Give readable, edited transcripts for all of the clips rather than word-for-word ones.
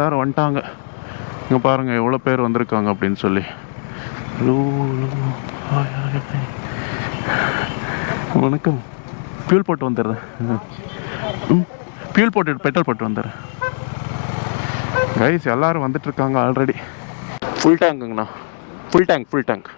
எல்லோரும் வந்துட்டாங்க. இங்கே பாருங்கள் எவ்வளோ பேர் வந்திருக்காங்க அப்படின்னு சொல்லி. ஹலோ வணக்கம். ஃபியூல் போட்டு வந்துடுறேன். ஃபியூல் போட்டு பெட்ரோல் போட்டு வந்துடுறேன். கைஸ் எல்லோரும் வந்துட்டுருக்காங்க ஆல்ரெடி. ஃபுல் டேங்குங்கண்ணா. Full tank.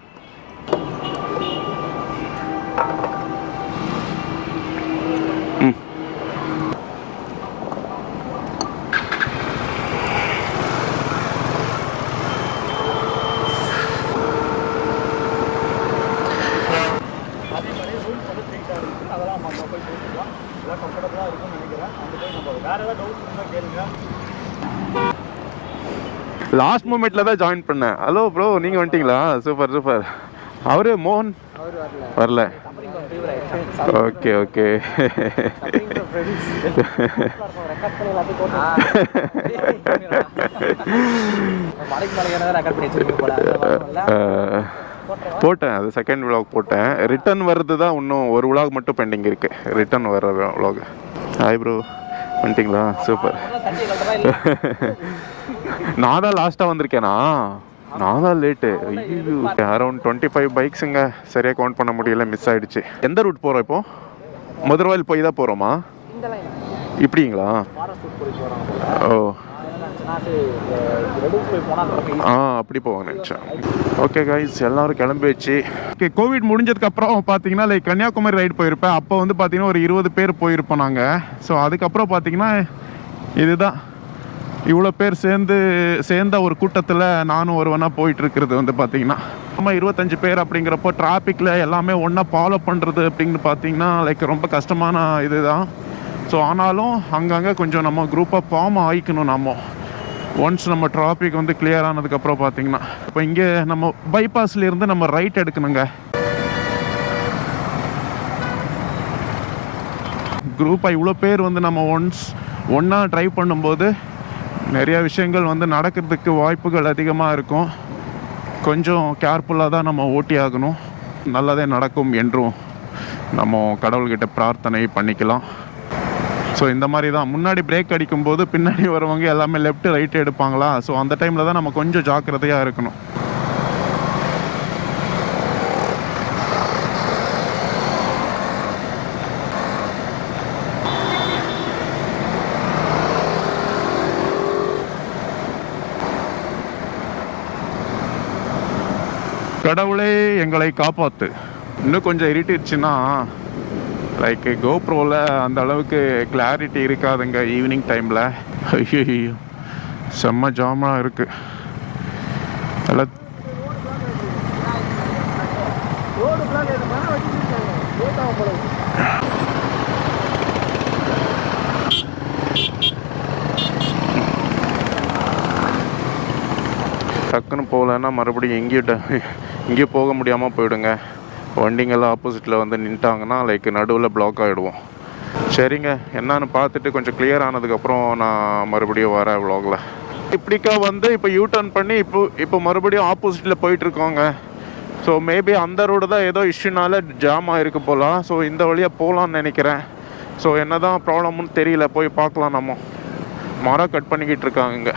லாஸ்ட் மூமெண்ட்ல தான் ஜாயின் பண்ணேன். ஹலோ ப்ரோ, நீங்க வந்துட்டீங்களா? சூப்பர். அவரு மோகன் வரல. ஓகே போட்டேன். அது செகண்ட் விலாக் போட்டேன். ரிட்டர்ன் வர்றது தான் இன்னும் ஒரு விலாக் மட்டும் பெண்டிங் இருக்கு. ரிட்டர்ன் வர்ற விலாக். ஹாய் ப்ரோ, வந்துட்டீங்களா? சூப்பர். நான் தான் லாஸ்ட்டாக வந்திருக்கேனா? நான் தான் லேட்டு. ஐயோ, அரௌண்ட் 25 பைக்ஸுங்க. சரியாக கவுண்ட் பண்ண முடியல, மிஸ் ஆகிடுச்சு. எந்த ரூட் போகிறோம் இப்போ? மதுரவாயில் போய் தான் போகிறோமா? இப்படிங்களா? ஓ அப்படி போவாங்க நினச்சேன். ஓகே கைஸ், எல்லாரும் கிளம்பி வச்சு. ஓகே, கோவிட் முடிஞ்சதுக்கப்புறம் பார்த்தீங்கன்னா லைக் கன்னியாகுமரி ரைடு போயிருப்பேன். அப்போ வந்து பார்த்தீங்கன்னா ஒரு 20 பேர் போயிருப்போம் நாங்கள். ஸோ அதுக்கப்புறம் பார்த்தீங்கன்னா இதுதான் இவ்வளோ பேர் சேர்ந்த ஒரு கூட்டத்தில் நானும் ஒருவனாக போயிட்டுருக்கிறது வந்து பார்த்தீங்கன்னா நம்ம 25 பேர் அப்படிங்கிறப்போ டிராஃபிக்கில் எல்லாமே ஒன்றா ஃபாலோ பண்ணுறது அப்படின்னு பார்த்தீங்கன்னா லைக் ரொம்ப கஷ்டமான இதுதான். ஸோ ஆனாலும் அங்கங்கே கொஞ்சம் நம்ம குரூப்பாக ஃபார்ம் ஆகிக்கணும். நம்ம ஒன்ஸ் நம்ம டிராஃபிக் வந்து கிளியர் ஆனதுக்கப்புறம் பார்த்தீங்கன்னா இப்போ இங்கே நம்ம பைபாஸ்லேருந்து நம்ம ரைட் எடுக்கணுங்க. குரூப்பாக இவ்வளோ பேர் வந்து நம்ம ஒன்றா ட்ரைவ் பண்ணும்போது நிறைய விஷயங்கள் வந்து நடக்கிறதுக்கு வாய்ப்புகள் அதிகமாக இருக்கும். கொஞ்சம் கேர்ஃபுல்லாக தான் நம்ம ஓட்டி ஆகணும். நல்லதே நடக்கும் என்றும் நம்ம கடவுள்கிட்ட பிரார்த்தனை பண்ணிக்கலாம். ஸோ இந்த மாதிரி தான் முன்னாடி பிரேக் அடிக்கும்போது பின்னாடி வரவங்க எல்லாமே லெஃப்ட் ரைட்டு எடுப்பாங்களா? ஸோ அந்த டைமில் தான் நம்ம கொஞ்சம் ஜாக்கிரதையாக இருக்கணும். கடவுளே எங்களை காப்பாற்று. இன்னும் கொஞ்சம் இருட்டிடுச்சுன்னா லைக் கோப்ரோவில் அந்த அளவுக்கு கிளாரிட்டி இருக்காதுங்க ஈவினிங் டைமில். ஐயோ, செம்ம ஜாமாக இருக்குது. எல்லாம் டக்குன்னு போகலன்னா மறுபடியும் எங்கேயும் போக முடியாமல் போயிடுங்க. வண்டிங்கெல்லாம் ஆப்போசிட்டில் வந்து நின்ட்டாங்கன்னா லைக் நடுவில் பிளாக் ஆகிடுவோம். சரிங்க, என்னன்னு பார்த்துட்டு கொஞ்சம் கிளியர் ஆனதுக்கப்புறம் நான் மறுபடியும் வரேன் விலாகில். இப்படிக்கா வந்து இப்போ யூடர்ன் பண்ணி இப்போ மறுபடியும் ஆப்போசிட்டில் போயிட்டுருக்கோங்க. ஸோ மேபி அந்த ரோடு தான் ஏதோ இஷ்யூனால ஜாம் ஆகிருக்கு போகலாம். ஸோ இந்த வழியாக போகலான்னு நினைக்கிறேன். ஸோ என்ன தான் ப்ராப்ளம்னு தெரியல, போய் பார்க்கலாம். நம்ம மரம் கட் பண்ணிக்கிட்டு இருக்காங்க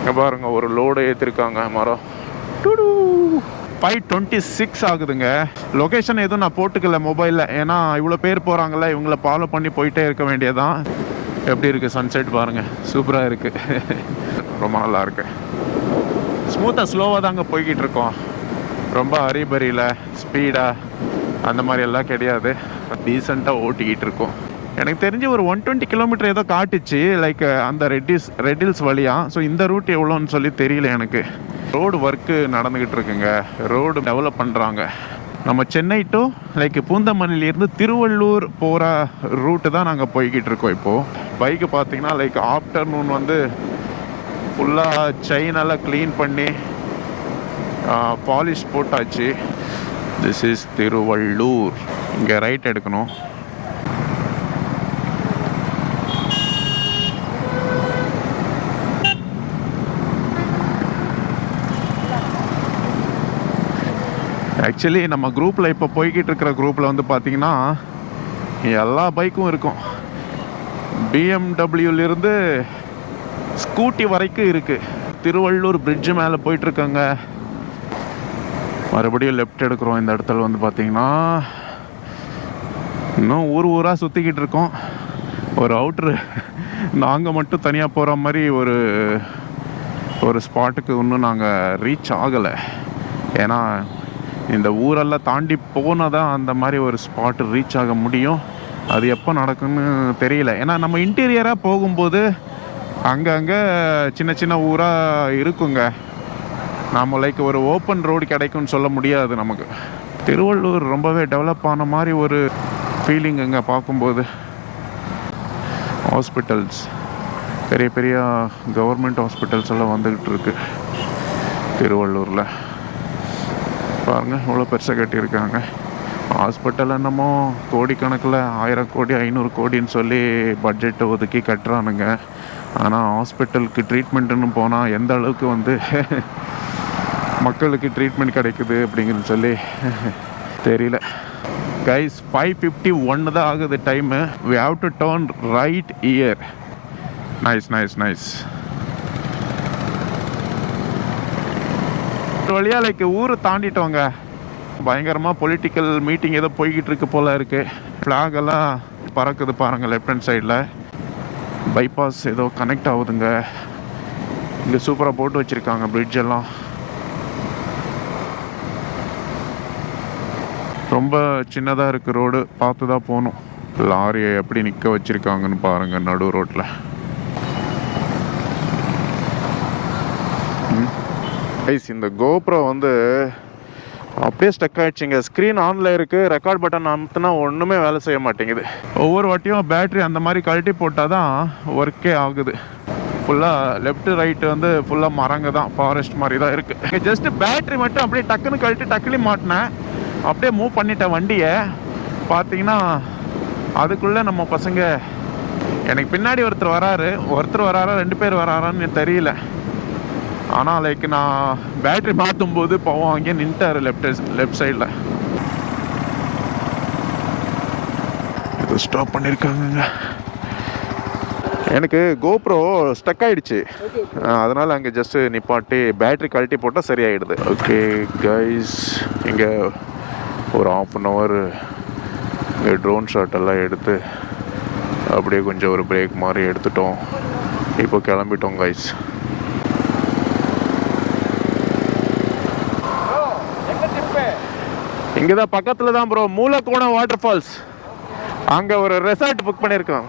இங்கே பாருங்க, ஒரு லோடு ஏற்றிருக்காங்க மரம். 5:26 ஆகுதுங்க. லொக்கேஷன் எதுவும் நான் போட்டுக்கல மொபைலில், ஏன்னா இவ்வளோ பேர் போகிறாங்கல்ல, இவங்கள ஃபாலோ பண்ணி போயிட்டே இருக்க வேண்டியதான். எப்படி இருக்குது சன்செட் பாருங்கள், சூப்பராக இருக்குது. ரொம்ப நல்லா இருக்கு. ஸ்மூத்தாக ஸ்லோவாக தாங்க போய்கிட்டு இருக்கோம். ரொம்ப ஹரிபரியில் ஸ்பீடாக அந்த மாதிரி எல்லாம் கிடையாது. டீசெண்டாக ஓட்டிக்கிட்டு இருக்கோம். எனக்கு தெரிஞ்சு ஒரு 120 கிலோமீட்டர் ஏதோ காட்டுச்சு லைக் அந்த ரெட்டில்ஸ் வழியாக. ஸோ இந்த ரூட் எவ்வளோன்னு சொல்லி தெரியல எனக்கு. ரோடு ஒர்க்கு நடந்துக்கிட்டு இருக்குங்க, ரோடு டெவலப் பண்ணுறாங்க. நம்ம சென்னை டு லைக் பூந்தமல்லியிலேருந்து திருவள்ளூர் போகிற ரூட்டு தான் நாங்கள் போய்கிட்டு இருக்கோம். இப்போது பைக்கு பார்த்தீங்கன்னா லைக் ஆஃப்டர்நூன் வந்து ஃபுல்லாக செயினெல்லாம் க்ளீன் பண்ணி பாலிஷ் போட்டாச்சு. This is Thiruvallur. இங்கே ரைட் எடுக்கணும். ஆக்சுவலி நம்ம குரூப்பில் இப்போ போய்கிட்டு இருக்கிற குரூப்பில் வந்து பார்த்திங்கன்னா எல்லா பைக்கும் இருக்கும். பிஎம்டபிள்யூலேருந்து ஸ்கூட்டி வரைக்கும் இருக்குது. திருவள்ளூர் பிரிட்ஜு மேலே போயிட்டுருக்கங்க. மறுபடியும் லெஃப்ட் எடுக்கிறோம். இந்த இடத்துல வந்து பார்த்திங்கன்னா இன்னும் ஊராக சுற்றிக்கிட்டு இருக்கோம். ஒரு அவுட்ரு நாங்கள் மட்டும் தனியாக போகிற மாதிரி ஒரு ஸ்பாட்டுக்கு இன்னும் நாங்கள் ரீச் ஆகலை. ஏன்னா இந்த ஊரெல்லாம் தாண்டி போனால் தான் அந்த மாதிரி ஒரு ஸ்பாட்டு ரீச் ஆக முடியும். அது எப்போ நடக்குன்னு தெரியல. ஏன்னா நம்ம இன்டீரியராக போகும்போது அங்கங்கே சின்ன சின்ன ஊராக இருக்குங்க. நம்ம லைக் ஒரு ஓப்பன் ரோடு கிடைக்கும்னு சொல்ல முடியாது நமக்கு. திருவள்ளூர் ரொம்பவே டெவலப் ஆன மாதிரி ஒரு ஃபீலிங் இங்கே பார்க்கும்போது. ஹாஸ்பிட்டல்ஸ், பெரிய பெரிய கவர்மெண்ட் ஹாஸ்பிட்டல்ஸ் எல்லாம் வந்துக்கிட்டு இருக்கு திருவள்ளூரில். பாருங்கள் இவ்வளோ பெருசாக கட்டியிருக்காங்க. ஹாஸ்பிட்டல் என்னமோ கோடிக்கணக்கில் 1000 கோடி 500 கோடின்னு சொல்லி பட்ஜெட்டை ஒதுக்கி கட்டுறானுங்க. ஆனால் ஹாஸ்பிட்டலுக்கு ட்ரீட்மெண்ட்டுன்னு போனால் எந்த அளவுக்கு வந்து மக்களுக்கு ட்ரீட்மெண்ட் கிடைக்குது அப்படிங்கிறது சொல்லி தெரியல. கைஸ் 5:51 தான் ஆகுது time. We have to turn right here. Nice. ஒரு வழியாக லைக் ஊரை தாண்டிட்டோங்க. பயங்கரமாக பொலிட்டிக்கல் மீட்டிங் ஏதோ போய்கிட்டு இருக்கு போல இருக்குது. ஃப்ளாக் எல்லாம் பறக்குது பாருங்கள் லெஃப்ட் ஹேண்ட் சைடில். பைபாஸ் ஏதோ கனெக்ட் ஆகுதுங்க. இங்கே சூப்பராக போட்டு வச்சுருக்காங்க பிரிட்ஜ் எல்லாம். ரொம்ப சின்னதாக இருக்குது ரோடு, பார்த்து தான் போகணும். லாரியை எப்படி நிற்க வச்சுருக்காங்கன்னு பாருங்கள் நடு ரோட்டில். இந்த கோப்ரோ வந்து அப்படியே ஸ்டக் ஆகிடுச்சிங்க. ஸ்க்ரீன் ஆனில் இருக்குது, ரெக்கார்ட் பட்டன் அமுத்துனா ஒன்றுமே வேலை செய்ய மாட்டேங்குது. ஒவ்வொரு வாட்டியும் பேட்ரி அந்த மாதிரி கழட்டி போட்டால் தான் ஒர்க்கே ஆகுது. ஃபுல்லாக லெஃப்ட் ரைட்டு வந்து ஃபுல்லாக மரங்க தான், ஃபாரஸ்ட் மாதிரி தான் இருக்குது. ஜஸ்ட்டு பேட்ரி மட்டும் அப்படியே டக்குன்னு கழட்டி டக்குனு மாட்டினேன். அப்படியே மூவ் பண்ணிட்டேன் வண்டியை. பார்த்தீங்கன்னா அதுக்குள்ளே நம்ம பசங்க, எனக்கு பின்னாடி ஒருத்தர் வராரா 2 பேர் வராரான்னு தெரியல. ஆனால் லைக் நான் பேட்ரி மாற்றும் போது போவோம் அங்கேயே நின்ட்டார் லெஃப்ட் சைடில். இது ஸ்டாப் பண்ணியிருக்காங்க. எனக்கு கோப்ரோ ஸ்டக் ஆகிடுச்சு, அதனால் அங்கே ஜஸ்ட்டு நிப்பாட்டி பேட்ரி கழட்டி போட்டால் சரியாயிடுது. ஓகே கைஸ், இங்கே ஒரு 1/2 hour இங்கே ட்ரோன் ஷாட் எல்லாம் எடுத்து அப்படியே கொஞ்சம் ஒரு பிரேக் மாதிரி எடுத்துட்டோம். இப்போ கிளம்பிட்டோம் கைஸ். இங்கே தான் பக்கத்தில் தான் ப்ரோ மூலக்கோணம் வாட்டர் ஃபால்ஸ். அங்கே ஒரு ரெசார்ட் புக் பண்ணியிருக்கோம்.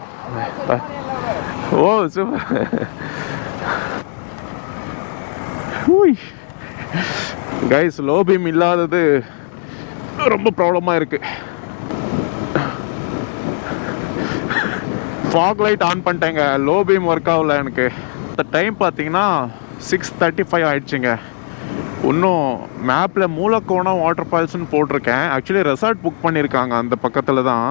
ஓ சூப்பர். கைஸ் லோ பீம் இல்லாதது ரொம்ப ப்ராப்ளமாக இருக்குது. ஃபாக் லைட் ஆன் பண்ணிட்டேங்க, லோ பீம் ஒர்க் ஆகல எனக்கு. இந்த டைம் பார்த்தீங்கன்னா 6:35 ஆயிடுச்சுங்க. இன்னும் மேப்பில் மூலக்கோணம் வாட்டர் ஃபால்ஸ்னு போட்டிருக்கேன். ஆக்சுவலி ரெசார்ட் புக் பண்ணியிருக்காங்க அந்த பக்கத்தில் தான்.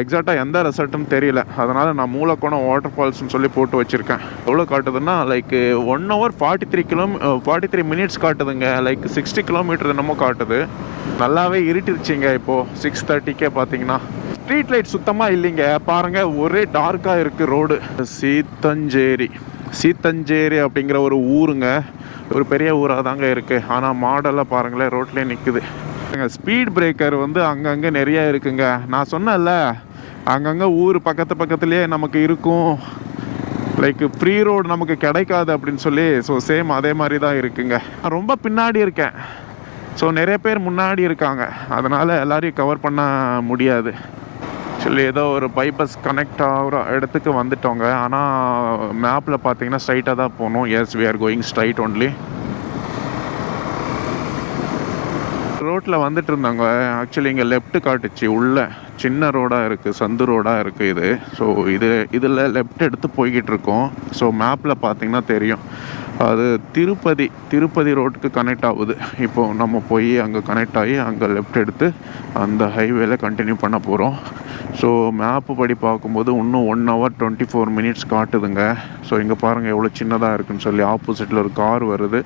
எக்ஸாக்டாக எந்த ரெசார்ட்டுன்னு தெரியல, அதனால் நான் மூலக்கோணம் வாட்டர் ஃபால்ஸ்னு சொல்லி போட்டு வச்சுருக்கேன். எவ்வளோ காட்டுதுன்னா லைக் 1 hour 43 minutes காட்டுதுங்க. லைக் 60 kilometer என்னமோ காட்டுது. நல்லாவே இருட்டிருச்சிங்க இப்போது 6:30க்கே. பார்த்தீங்கன்னா ஸ்ட்ரீட் லைட் சுத்தமாக இல்லைங்க. பாருங்கள் ஒரே டார்க்காக இருக்குது ரோடு. சீத்தஞ்சேரி அப்படிங்கிற ஒரு ஊருங்க. ஒரு பெரிய ஊராக தாங்க இருக்குது. ஆனால் மாடெல்லாம் பாருங்களேன் ரோட்லேயே நிற்குது. ஸ்பீட் பிரேக்கர் வந்து அங்கங்கே நிறையா இருக்குங்க. நான் சொன்னேன்ல அங்கங்கே ஊர் பக்கத்துலேயே நமக்கு இருக்கும், லைக் ஃப்ரீ ரோடு நமக்கு கிடைக்காது அப்படின்னு சொல்லி. ஸோ சேம் அதே மாதிரி தான் இருக்குங்க. நான் ரொம்ப பின்னாடி இருக்கேன், ஸோ நிறைய பேர் முன்னாடி இருக்காங்க, அதனால் எல்லாரையும் கவர் பண்ண முடியாது. ஆக்சுவலி ஏதோ ஒரு பைபாஸ் கனெக்ட் ஆகிற இடத்துக்கு வந்துட்டோங்க. ஆனால் மேப்பில் பார்த்தீங்கன்னா ஸ்ட்ரைட்டாக தான் போகணும். Yes we are going straight only. ரோட்டில் வந்துட்டு இருந்தாங்க. ஆக்சுவலி இங்கே லெஃப்ட் காட்டுச்சு, உள்ள சின்ன ரோடாக இருக்குது, சந்து ரோடாக இருக்குது இது. ஸோ இதில் லெஃப்ட் எடுத்து போய்கிட்டு இருக்கோம். ஸோ மேப்பில் பார்த்தீங்கன்னா தெரியும் அது திருப்பதி ரோட்டுக்கு கனெக்ட் ஆகுது. இப்போது நம்ம போய் அங்கே கனெக்ட் ஆகி அங்கே லெஃப்ட் எடுத்து அந்த ஹைவேல கண்டினியூ பண்ண போகிறோம். ஸோ மேப்பு படி பார்க்கும்போது இன்னும் 1 hour 24 minutes காட்டுதுங்க. ஸோ இங்கே பாருங்கள் எவ்வளோ சின்னதாக இருக்குன்னு சொல்லி. ஆப்போசிட்டில் ஒரு கார் வருது,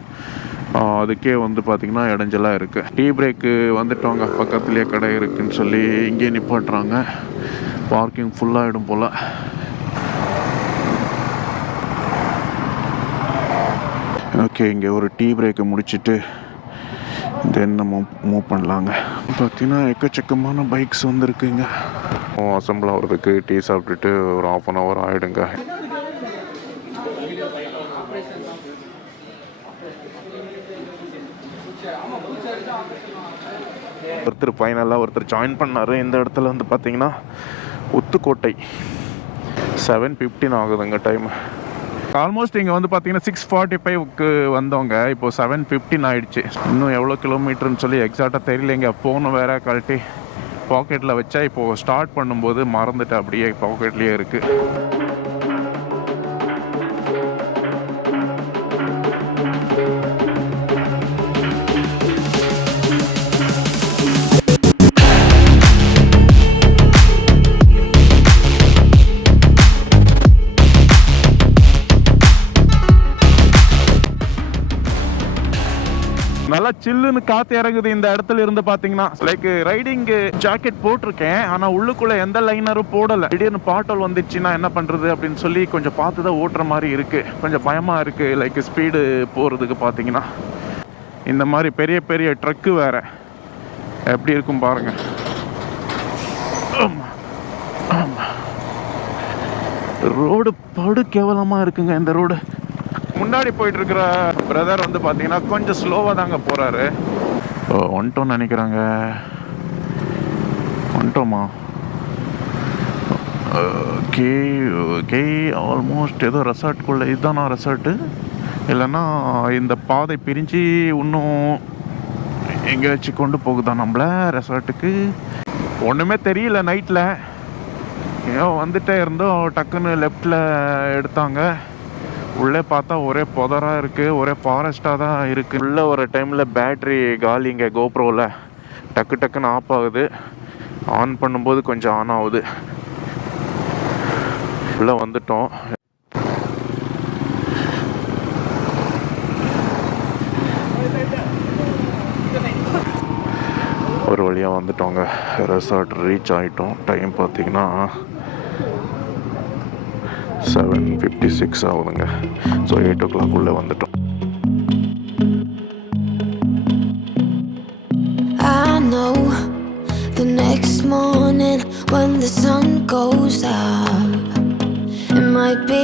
அதுக்கே வந்து பார்த்திங்கன்னா இடைஞ்சலாக இருக்குது. டீ பிரேக்கு வந்துட்டோங்க, பக்கத்துலேயே கடை இருக்குதுன்னு சொல்லி இங்கேயே நிப்பாட்டுறாங்க. பார்க்கிங் ஃபுல்லாகிடும் போல். ஓகே, இங்கே ஒரு டீ பிரேக்கை முடிச்சுட்டு தென் நம்ம மூவ் பண்ணலாங்க. பார்த்தீங்கன்னா எக்கச்சக்கமான பைக்ஸ் வந்துருக்குங்க. அசம்பிள் ஆகிறதுக்கு டீ சாப்பிட்டுட்டு ஒரு 1/2 hour ஆகிடுங்க. ஒருத்தர் ஃபைனலாக ஒருத்தர் ஜாயின் பண்ணார். இந்த இடத்துல வந்து பார்த்தீங்கன்னா உத்துக்கோட்டை 7:15 ஆகுதுங்க டைம். ஆல்மோஸ்ட் இங்கே வந்து பார்த்தீங்கன்னா 6:45க்கு வந்தவங்க, இப்போது 7:15 ஆகிடுச்சு. இன்னும் எவ்வளோ கிலோமீட்டர்னு சொல்லி எக்ஸாக்டாக தெரியலைங்க. ஃபோனு வேறு கழட்டி பாக்கெட்டில் வச்சா இப்போது ஸ்டார்ட் பண்ணும்போது மறந்துட்டு அப்படியே பாக்கெட்லேயே இருக்குது. நல்லா சில்லுன்னு காற்று இறங்குது இந்த இடத்துல இருந்து. பார்த்தீங்கன்னா லைக் ரைடிங் ஜாக்கெட் போட்டிருக்கேன், ஆனால் உள்ளுக்குள்ளே எந்த லைனரும் போடலை. திடீர்னு பாட்டல் வந்துச்சுன்னா என்ன பண்ணுறது அப்படின்னு சொல்லி கொஞ்சம் பார்த்து தான் ஓட்டுற மாதிரி இருக்குது. கொஞ்சம் பயமாக இருக்குது லைக் ஸ்பீடு போகிறதுக்கு. பார்த்தீங்கன்னா இந்த மாதிரி பெரிய பெரிய ட்ரக்கு வேறு எப்படி இருக்கும் பாருங்கள். ரோடு படு கேவலமாக இருக்குங்க இந்த ரோடு. முன்னாடி போயிட்டு இருக்கிற பிரதர் வந்து பார்த்தீங்கன்னா கொஞ்சம் ஸ்லோவாக தாங்க போகிறாரு. வந்துட்டோம்னு நினைக்கிறாங்க. வந்துட்டோமா? ஓகே ஓகே, ஆல்மோஸ்ட் ஏதோ ரெசார்ட்டுக்குள்ளே. இதுதானா ரெசார்ட்டு? இல்லைன்னா இந்த பாதை பிரிஞ்சு இன்னும் எங்கேயாச்சும் கொண்டு போகுதா நம்மளை ரெசார்ட்டுக்கு? ஒன்றுமே தெரியல. நைட்டில் ஏதோ வந்துட்டே இருந்தோம், டக்குன்னு லெஃப்டில் எடுத்தாங்க. உள்ளே பார்த்தா ஒரே புதராக இருக்குது, ஒரே ஃபாரஸ்ட்டாக தான் இருக்குது. உள்ளே ஒரு டைமில் பேட்ரி காலிங்க கோப்ரோவில். டக்கு டக்குன்னு ஆஃப் ஆகுது, ஆன் பண்ணும்போது கொஞ்சம் ஆன் ஆகுது. உள்ளே வந்துட்டோம். ஒரு வழியாக வந்துட்டோங்க. ரெசார்ட் ரீச் ஆகிட்டோம். டைம் பார்த்தீங்கன்னா 7:56 ஆகுதுங்க. ஸோ 8 o'clock உள்ளே வந்துட்டோம். I know the next morning when the sun goes up, it might be